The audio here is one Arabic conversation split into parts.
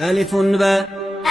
ألف باء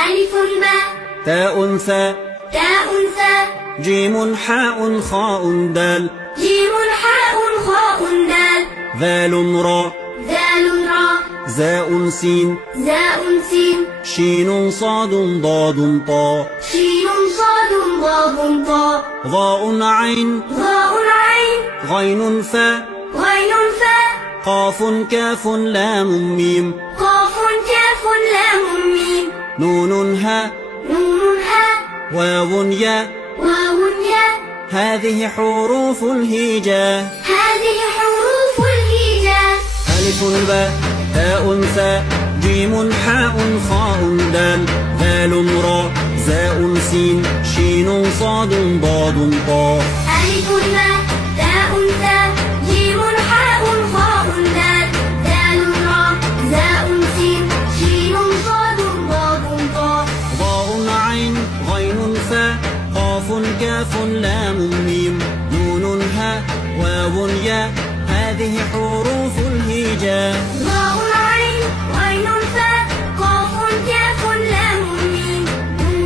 ألف باء تاء ثاء تاء ثاء جيم حاء خاء دال جيم حاء خاء دال ذال راء ذال راء زاء سين زاء سين شين صاد ضاد طاء شين صاد ضاد طاء ظاء عين ظاء عين غين فاء غين فاء قاف كاف لام ميم قاف كاف لام ميم نون هاء نون هاء واو ياء واو ياء هذه حروف الهجاء هذه حروف الهجاء ألف باء تاء ثاء جيم حاء خاء دال ذال راء زاء سين شين صاد ضاد طاء ألف باء تاء ثاء جيم حاء خاء دال ذال راء زاء سين شين صاد ضاد طاء ظاء عين غين فاء قاف كاف لام ميم نون هاء واو ياء هذه حروف الهجاء ظاء عين غين فاء قاف كاف لام ميم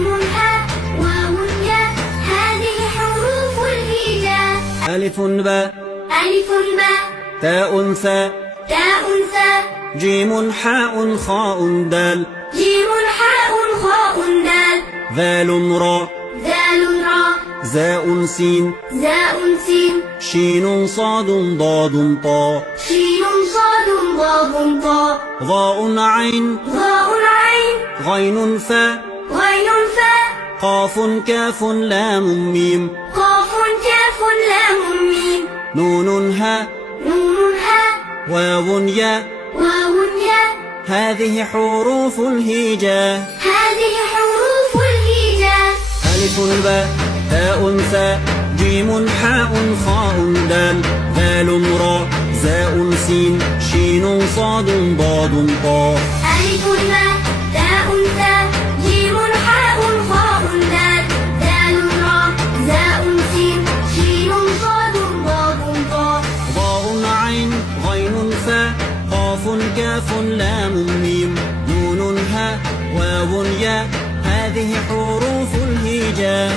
نون هاء واو ياء هذه حروف الهجاء ألف باء ألف باء تاء ثاء تاء ثاء جيم حاء خاء دال جيم حاء خاء دال ذال راء ذال راء زاء سين زاء سين شين صاد ضاد طاء شين صاد ضاد طاء ظاء عين ظاء عين غين فاء غين فاء قاف كاف لام ميم قاف كاف لام ميم نون هاء نون هاء واو ياء واو ياء هذه حروف الهجاء هذه حروف الهجاء ألف باء تاء ثاء جيم حاء خاء دال ذال راء زاء سين شين صاد ضاد طاء ألف باء تاء ثاء جيم حاء خاء دال ذال راء زاء سين شين صاد ضاد طاء ظاء عين غين فاء قاف كاف لام ميم نون هاء واو ياء هذه حروف الهجاء